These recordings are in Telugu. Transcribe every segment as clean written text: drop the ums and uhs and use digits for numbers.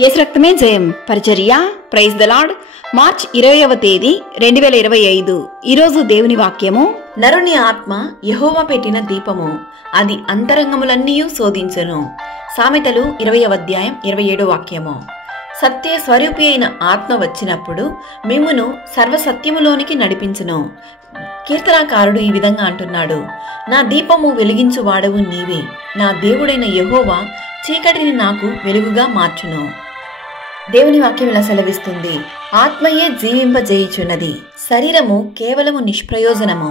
యేసు రక్తమే జయం పరిచర్య ప్రైజ్ ద లార్డ్. మార్చ్ 20వ తేదీ 2025. ఈరోజు దేవుని వాక్యము, నరుని ఆత్మ యెహోవా పెట్టిన దీపము, అది అంతరంగములన్నీ శోధించును. సామెతలు 20వ అధ్యాయం 27వ వాక్యము. సత్య స్వరూపి అయిన ఆత్మ వచ్చినప్పుడు మిమ్మును సర్వసత్యములోనికి నడిపించును. కీర్తనాకారుడు ఈ విధంగా అంటున్నాడు, నా దీపము వెలిగించు వాడవు నీవే, నా దేవుడైన యెహోవా చీకటిని నాకు వెలుగుగా మార్చును. దేవుని వాక్యం ఇలా సెలవిస్తుంది, ఆత్మయే జీవింపజేయుచున్నది, శరీరము కేవలము నిష్ప్రయోజనము.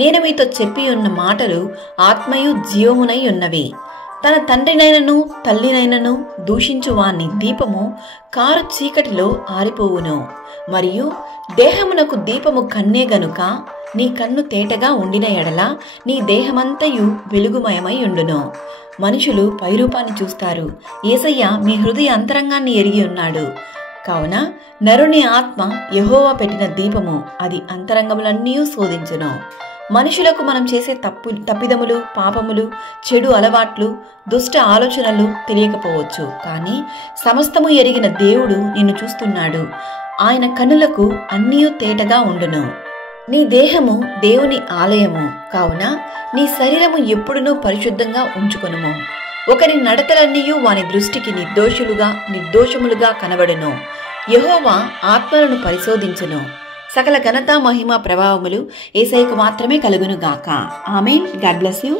నేను మీతో చెప్పి ఉన్న మాటలు ఆత్మయు జీవమునై ఉన్నవి. తన తండ్రినైనను తల్లినైనను దూషించు వాని దీపము కారు చీకటిలో ఆరిపోవును. మరియు దేహమునకు దీపము కన్నే గనుక నీ కన్ను తేటగా ఉండిన ఎడల నీ దేహమంతయు వెలుగుమయమై ఉండును. మనుషులు పైరూపాన్ని చూస్తారు, యేసయ్య మీ హృదయ అంతరంగాన్ని ఎరిగి ఉన్నాడు. కావున నరుని ఆత్మ యెహోవా పెట్టిన దీపము, అది అంతరంగములన్నీ శోధించును. మనుషులకు మనం చేసే తప్పిదములు, పాపములు, చెడు అలవాట్లు, దుష్ట ఆలోచనలు తెలియకపోవచ్చు, కానీ సమస్తము ఎరిగిన దేవుడు నిన్ను చూస్తున్నాడు. ఆయన కన్నులకు అన్నీ తేటగా ఉండును. నీ దేహము దేవుని ఆలయము కావున నీ శరీరము ఎప్పుడునూ పరిశుద్ధంగా ఉంచుకొనుము. ఒకరి నడతలన్నీయు వాని దృష్టికి నిర్దోషములుగా కనబడును. యెహోవా ఆత్మలను పరిశోధించును. సకల ఘనత, మహిమ, ప్రభావములు యేసయ్యకు మాత్రమే కలుగును గాక. ఆమేన్. God bless you.